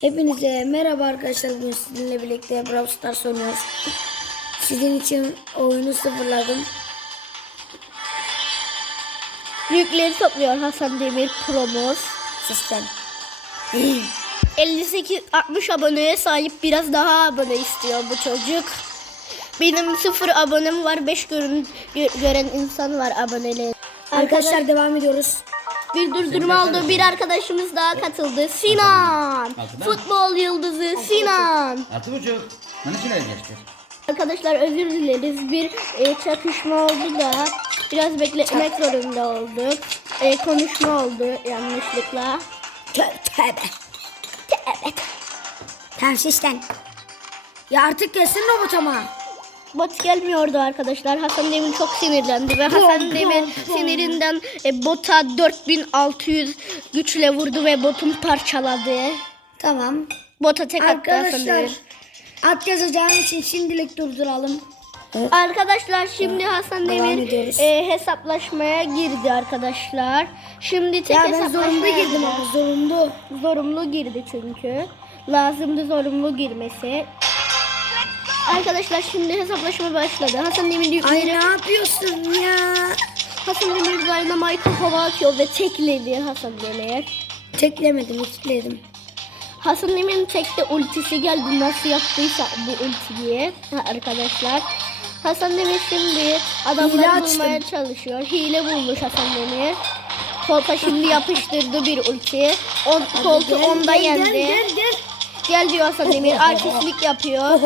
Hepinize merhaba arkadaşlar. Bugün sizinle birlikte Brawl Stars oynuyoruz. Sizin için oyunu sıfırladım. Yükleri topluyor Hasan Demir Promos. Sistem. 58-60 aboneye sahip biraz daha abone istiyor bu çocuk. Benim sıfır abonem var. 5 görün, gö- gören insan var aboneli. Arkadaşlar devam ediyoruz. Bir durdurma oldu. Bir arkadaşımız daha katıldı. Sinan. Altıda. Futbol yıldızı Sinan. Altı buçuk. Hani kiler geçti? Arkadaşlar özür dileriz. Bir e, çakışma oldu da biraz bekletmek zorunda olduk. E, konuşma oldu yanlışlıkla. Tövbe tövbe. Evet. Tamam sistem. Ya artık gelsin robot ama. Bot gelmiyordu arkadaşlar. Hasan Demir çok sinirlendi ve Hasan Demir sinirinden e, bota 4600 güçle vurdu ve botun parçaladı. Tamam. Bota tek attı Hasan Arkadaşlar Demir. at yazacağım için şimdilik durduralım. Arkadaşlar şimdi Hasan Devam Demir ediyoruz. e, hesaplaşmaya girdi arkadaşlar. Şimdi tek Ya ben zorunda hesaplaşmaya girdim girdi. ama zorunlu. Zorunlu girdi çünkü. Lazımdı zorunlu girmesi. Arkadaşlar şimdi hesaplaşma başladı. Hasan Demir Ay ne yapıyorsun ya? Hasan Demir Dynamite'ı hava atıyor ve tekledi Hasan Demir. Teklemedim, itikledim. Hasan Demir'in tekte ultisi geldi nasıl yaptıysa bu ultiyi ha, arkadaşlar. Hasan Demir şimdi Hile adamları açtım. bulmaya çalışıyor. Hile bulmuş Hasan Demir. Kolpa şimdi yapıştırdı bir ulti. On, koltu onda yendi. Gel gel gel. Gel diyor Hasan Demir. Artistlik yapıyor.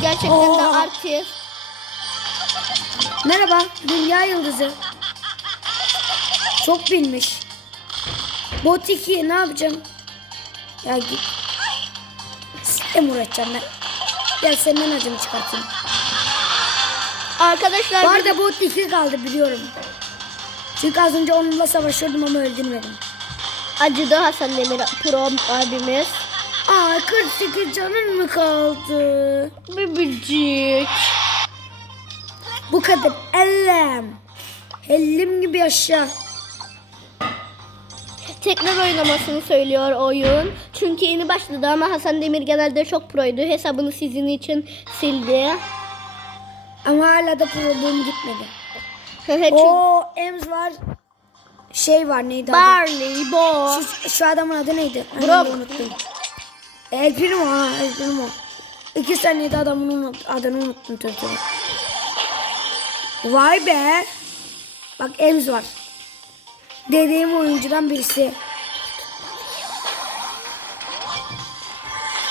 Gerçekten de artist. Merhaba, Dünya Yıldızı. Çok bilmiş. Bot 2 ne yapacağım? Ya git. Mi uğraşacağım ben? Gel senden acımı çıkartayım. Arkadaşlar Bu arada bot 2 kaldı biliyorum. Çünkü az önce onunla savaşıyordum ama öldürmedim. acıdı Hasan Demir pro abimiz. Aa 48 canın mı kaldı? Bebecik. Bu kadar ellem. Ellim gibi yaşa. Tekrar oynamasını söylüyor oyun. Çünkü yeni başladı ama Hasan Demir genelde çok proydu. Hesabını sizin için sildi. Ama hala da problem gitmedi. Çünkü Oo Ems var. Şey var neydi adı? Barley, Bo. Şu, şu adamın adı neydi? Brock. unuttum. El Primo ha El Primo. İki saniyede adamın unut, adını unuttum Türkçe'de. Vay be. Bak Ems var. Dediğim oyuncudan birisi.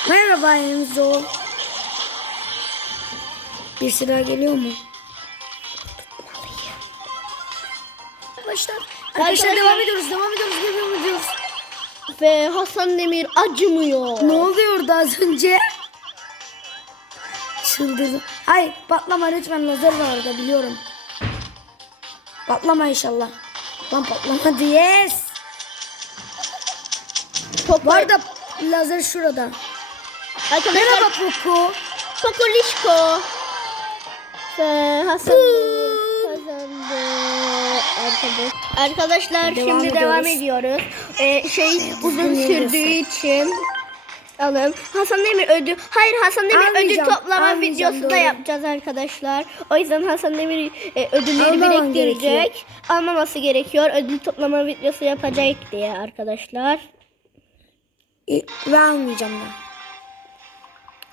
Merhaba Enzo. Birisi daha geliyor mu? Arkadaşlar, arkadaşlar Arkadaşlar- devam ediyoruz, devam ediyoruz, devam ediyoruz. Ve Hasan Demir acımıyor. Ne oluyordu az önce? Çıldırdım. Hayır patlama lütfen lazer var orada biliyorum. Patlama inşallah. Lan patlamadı yes. Çok Bu arada lazer şurada. Arkadaşlar Merhaba Poco. Pokolişko. Ve Hasan Demir kazandı. Arkadaş. Arkadaşlar Devam şimdi devam ediyoruz. Ee, şey uzun sürdüğü için alın. Hasan Demir ödül. Hayır Hasan Demir ödül toplama videosu da yapacağız arkadaşlar. O yüzden Hasan Demir e, ödülleri Almamam biriktirecek. gerekiyor. Almaması gerekiyor. Ödül toplama videosu yapacak diye arkadaşlar. E, Ve almayacağım da.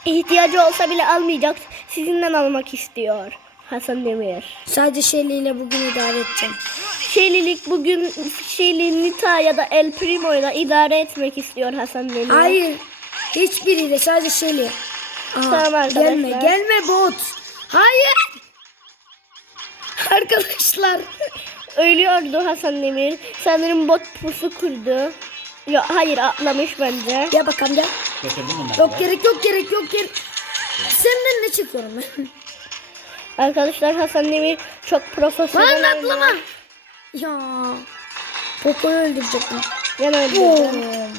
İhtiyacı olsa bile almayacak. Sizinden almak istiyor. Hasan Demir. Sadece Shelly ile bugün idare edeceğim. Şeylilik bugün Şeyli Nita ya da El Primo ile idare etmek istiyor Hasan Demir. Hayır. Hiçbiriyle sadece Shelly. Aa, Tamam arkadaşlar. Gelme gelme bot. Hayır. Arkadaşlar. Ölüyordu Hasan Demir. Sanırım bot pusu kurdu. Ya hayır atlamış bence. Gel bakalım gel. Yok gerek yok gerek yok gerek. Senden ne çıkıyorum ben? Arkadaşlar Hasan Demir çok profesyonel. Lan atlama. Ya. Poco'yu öldürecektim. Ben öldürdüm. Boom.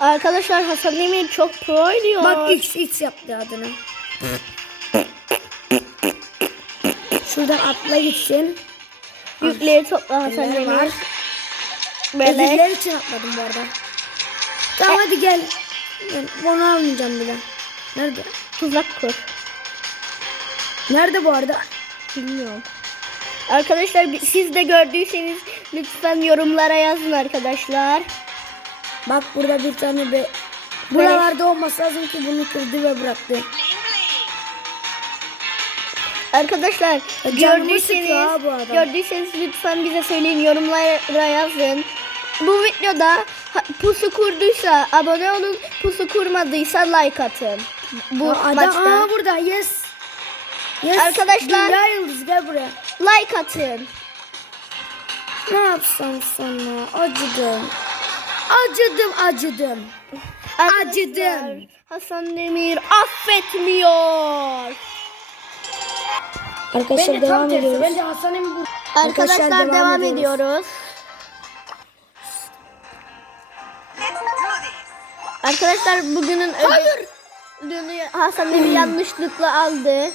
Arkadaşlar Hasan Demir çok pro oynuyor. Bak X X yaptı adını. Şuradan atla gitsin. Yükleri topla Hasan var? Böyle Ödüller için atladım bu arada. Tamam hadi gel. Ben onu almayacağım bile. Nerede? Tuzak kur. Nerede bu arada? Bilmiyorum. Arkadaşlar siz de gördüyseniz lütfen yorumlara yazın arkadaşlar. Bak burada bir tane be. Buralarda olması lazım ki bunu kırdı ve bıraktı. Arkadaşlar canımı gördüyseniz, gördüyseniz lütfen bize söyleyin yorumlara yazın. Bu videoda pusu kurduysa abone olun, pusu kurmadıysa like atın. Bu adam aa, burada yes. Yes. Arkadaşlar- Dünya yıldız gel buraya. Like atın. Ne yapsam sana? Acıdım. Acıdım acıdım. Arkadaşlar, Acıdım. Hasan Demir affetmiyor. Arkadaşlar devam ediyoruz. Bence Hasan burada. Arkadaşlar, Arkadaşlar, devam, devam ediyoruz. Arkadaşlar bugünün ödülünü Hasan Demir yanlışlıkla aldı.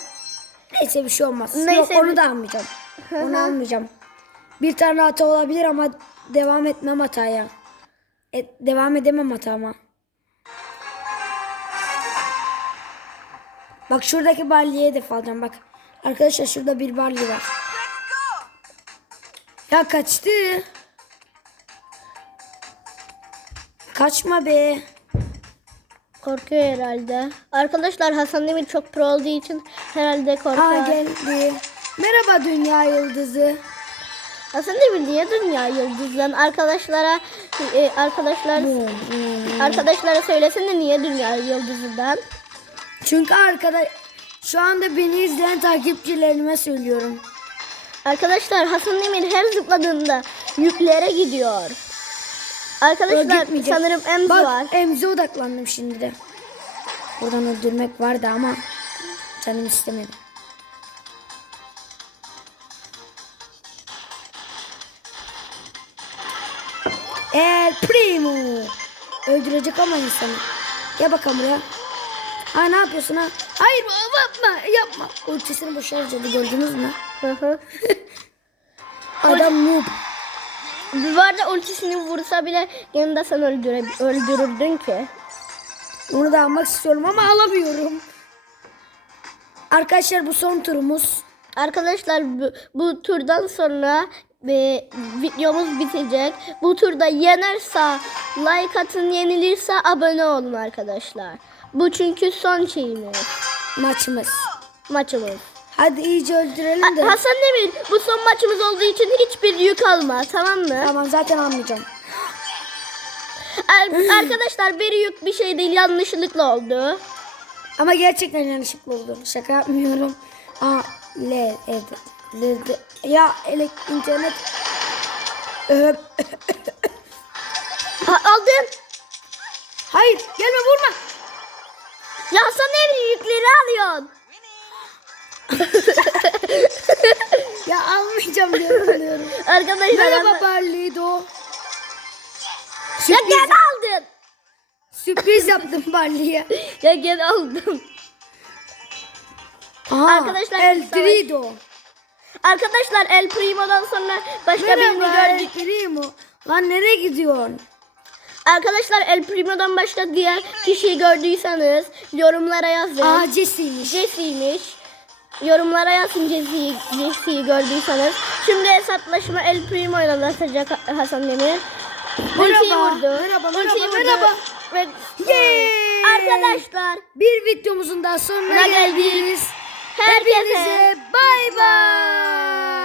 Neyse bir şey olmaz. Neyse Yok bir- onu da almayacağım. onu almayacağım. Bir tane hata olabilir ama devam etmem hataya. E, devam edemem hatama. Bak şuradaki barliye hedef alacağım bak. Arkadaşlar şurada bir barli var. Ya kaçtı. Kaçma be. Korkuyor herhalde. Arkadaşlar Hasan Demir çok pro olduğu için herhalde Ha korkuyor. geldi. Merhaba dünya yıldızı. Hasan Demir niye dünya yıldızlan? Arkadaşlara e, arkadaşlar arkadaşlara söylesene niye dünya yıldızından? Çünkü arkadaş şu anda beni izleyen takipçilerime söylüyorum. Arkadaşlar Hasan Demir her zıpladığında yüklere gidiyor. Arkadaşlar sanırım Emz Bak var. Emze odaklandım şimdi de. Buradan öldürmek vardı ama canım istemedi. El Primo. Öldürecek ama insanı. Gel bakalım buraya. Ha ne yapıyorsun ha? Hayır yapma yapma. Ultisini boşa harcadı gördünüz mü? Hı hı. Adam noob. Bu arada ultisini vursa bile yanında sen öldüre, öldürürdün ki. Onu da almak istiyorum ama alamıyorum. Arkadaşlar bu son turumuz. Arkadaşlar bu, bu turdan sonra e, videomuz bitecek. Bu turda yenerse like atın, yenilirse abone olun arkadaşlar. Bu çünkü son şeyimiz, Maçımız. maçımız. Hadi iyice öldürelim de. Ha- Hasan Demir bu son maçımız olduğu için hiçbir yük alma tamam mı? Tamam zaten almayacağım. Ar- arkadaşlar bir yük bir şey değil yanlışlıkla oldu. Ama gerçekten yanlışlıkla oldu. Şaka yapmıyorum. Aa, le, evet. De- ya elek, internet. Ha, aldın. Hayır gelme vurma. Ya Hasan Demir yükleri alıyorsun. Ya almayacağım diyorum diyorum. Arkadaşlar Merhaba Barlido. Ya gene aldın. Sürpriz yaptım Barli'ye. Ya gene aldın. Aha, Arkadaşlar, El savaş- Drido. Arkadaşlar El Primo'dan sonra başka birini Merhaba El gördük. Primo. Lan nereye gidiyorsun? Arkadaşlar El Primo'dan başka diğer kişiyi gördüyseniz yorumlara yazın. Aa Jesse'ymiş. Jesse'ymiş. Yorumlara yazın Jesse'yi Jesse'yi gördüyseniz. Şimdi hesaplaşma El Primo ile atacak Hasan Demir. Ultiyi Merhaba, vurdu. merhaba, Ultiyi merhaba, vurdu. merhaba. Ve Yay! arkadaşlar Bir videomuzun daha sonuna geldik? geldiniz. herkese bay bay.